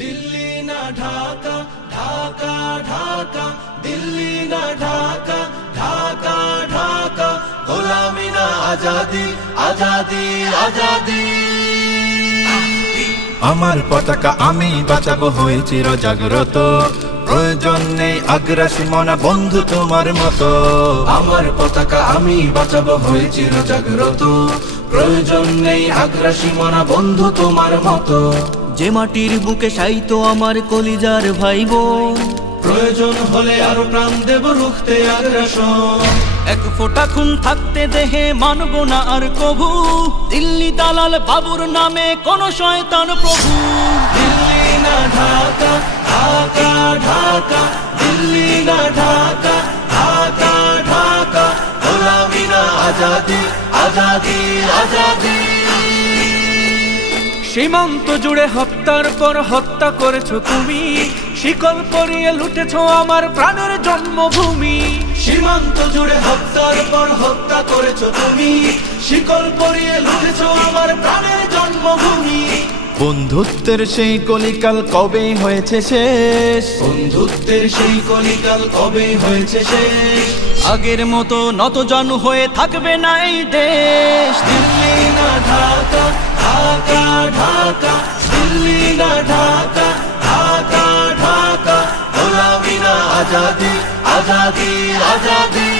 দিল্লি না ঢাকা, ঢাকা ঢাকা, দিল্লি না ঢাকা, ঢাকা ঢাকা, গোলামি না আজাদি, আজাদি আজাদি। আমার পতাকা আমি বাঁচাবো হয়ে চির জাগ্রত, প্রয়োজন নেই আগ্রাসী মনা বন্ধু তোমার মতো। আমার পতাকা আমি বাঁচাবো হয়ে চির জাগ্রত, প্রয়োজন নেই আগ্রাসী মনা বন্ধু তোমার মতো। যে মাটির বুকে সাইতো আমার কলিজার ভাইবোন, প্রয়োজন হলে আরো প্রাণ দেব রুখতে আগ্রাসন। এক ফোঁটা খুন থাকতে দেহে মানব না আর কভু, দিল্লি দালাল বাবুর নামে কোন শয়তান প্রভু। দিল্লি না ঢাকা, ঢাকা ঢাকা, দিল্লি না ঢাকা, ঢাকা ঢাকা, গোলামি না আজাদি, আজাদি আজাদি। সীমান্ত জুড়ে হত্যার পর হত্যা করেছো তুমি, শিকল পরিয়ে লুটেছো আমার প্রাণের জন্মভূমি। সীমান্ত জুড়ে হত্যার পর হত্যা করেছো তুমি, শিকল পরিয়ে লুটেছো আমার প্রাণের জন্মভূমি। বন্ধুত্বের সেই কলিকাল কবে হয়েছে শেষ, বন্ধুত্বের সেই কলিকাল কবে হয়েছে শেষ। আগের মতো নতজানু হয়ে থাকবে না এই দেশ। দিল্লি না ঢাকা, ঢাকা ঢাকা, দিল্লি না ঢাকা, ঢাকা ঢাকা, গোলামি না আজাদি, আজাদি আজাদি।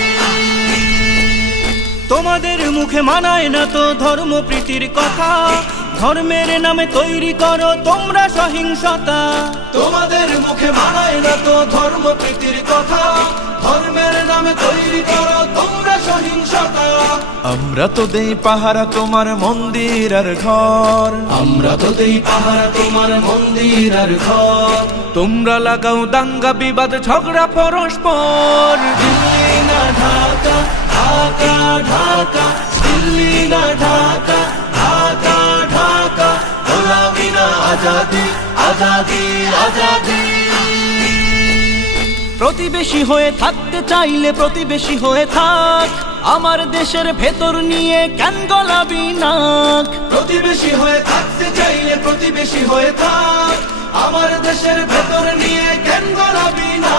তোমাদের মুখে মানায় না তো ধর্মপ্রীতির কথা, ধর্মের নামে তৈরি করো তোমরা সহিংসতা। তোমাদের মুখে মানায় না তো ধর্মপ্রীতির কথা, ধর্মের নামে তৈরি করো তোমরা সহিংসতা। আমরা তো দেই পাহারা তোমার মন্দির আর ঘর, আমরা তো দেই পাহারা তোমার মন্দির আর ঘর। তোমরা লাগাও দাঙ্গা বিবাদ ঝগড়া পরস্পর। দিল্লি না ঢাকা, ঢাকা ঢাকা, দিল্লি না ঢাকা, ঢাকা ঢাকা, গোলামি না আজাদি, আজাদি আজাদি। প্রতিবেশী হয়ে থাকতে চাইলে প্রতিবেশী হয়ে থাক, আমার দেশের ভেতর নিয়ে কেন গলাবি নাক। প্রতিবেশী হয়ে থাকতে চাইলে প্রতিবেশী হয়ে থাক, আমার দেশের ভেতর নিয়ে কেন গলাবি না।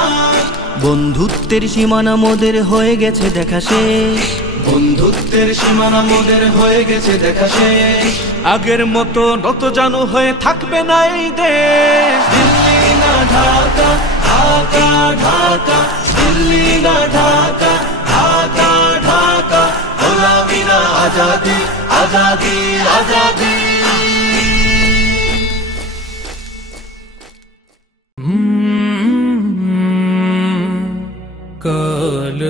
বন্ধুত্বের সীমানা মোদের হয়ে গেছে দেখা শেষ, বন্ধুত্বের সীমানা মোদের হয়ে গেছে দেখা শেষ। আগের মতো নতজানু হয়ে থাকবে না এই দেশ। দিল্লি না ঢাকা, ঢাকা ঢাকা, দিল্লি না ঢাকা, ঢাকা ঢাকা, গোলামি না আজাদি, আজাদি আজাদি। কাল